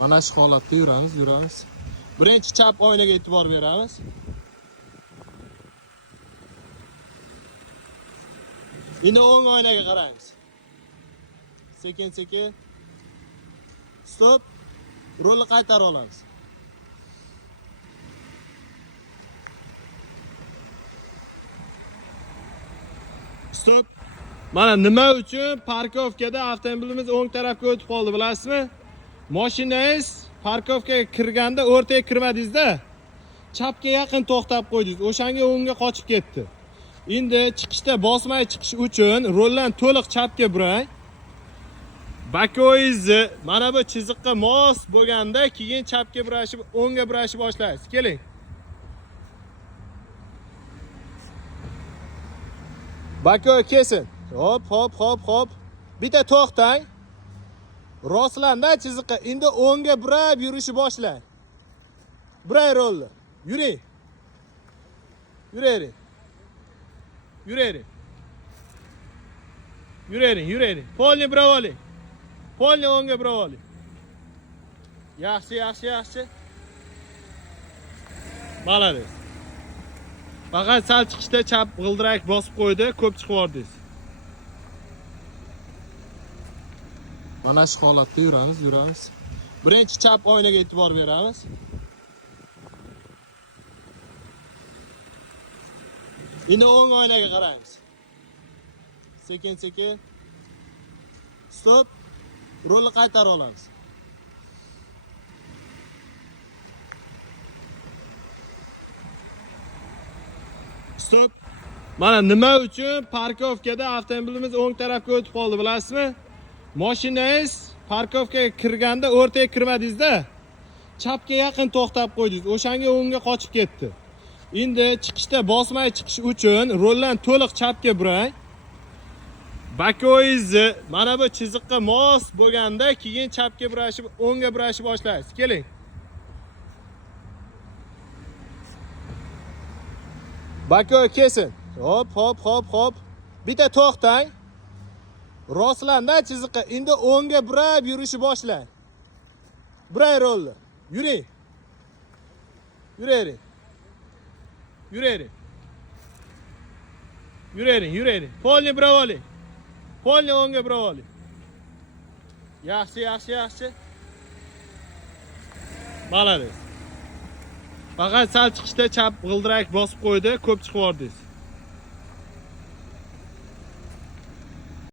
Mana shu holatda yuramiz. Birinchi chap oynaga e'tibor beramiz. Endi o'ng oynaga qaraymiz. Sekin-sekin. Stop. Rolni qaytarib olamiz. Stop. Mana nima uchun parkovkada avtomobilimiz o'ng tarafga o'tib qoldi bilasizmi? Mashinangiz parkovkaga kirganda o'rtaga kirmadingiz-da. Chapga yaqin to'xtab qo'ydingiz. O'shanga o'ngga qochib ketdi. Endi chiqishda bosmay chiqish uchun roldan to'liq chapga buring. Bakoyingizni mana bu chiziqqa mos bo'lganda keyin chapga burashib, o'ngga burashib boshlaysiz. Keling. Bakoy kesin. Hop. Bitta to'xtang. Rostlanda chiziqqa. Endi o'ngga burab yurishni boshlang. Buray rolni. Yuring. Yuravering. Polni burab oling. Polni o'ngga burab oling. Yaxshi. Malades. Faqat sal chiqishda chap g'ildirak bosib qo'ydi, ko'p chiqib yordingiz. Mana shu holatda yuramiz. Birinchi chap oynaga e'tibor beramiz. Endi o'ng oynaga qaraymiz. Sekin-sekin. Stop. Rolni qaytarib olamiz. Stop. Mana nima uchun parkovkada avtomobilimiz o'ng tarafga o'tib qoldi bilasizmi? Mashinangiz parkovkaga kirganda o'rtaga kirmadingiz-da. Chapga yaqin to'xtab qo'ydingiz. O'shanga o'ngga qochib ketdi. Endi chiqishda bosmay chiqish uchun roldan to'liq chapga buring. Bakoyingizni mana bu chiziqqa mos bo'lganda keyin chapga burashib, o'ngga burashib boshlaysiz. Keling. Bakoy kesin. Hop. Bitta to'xtang. Rostlanda chiziqqa. Endi o'ngga burab yurishni boshlang. Buray rolni. Yuring. Polni burab oling. Polni o'ngga burab oling. Yaxshi. Malades. Faqat sal chiqishda chap g'ildirak bosib qo'ydi, ko'p chiqib yordingiz.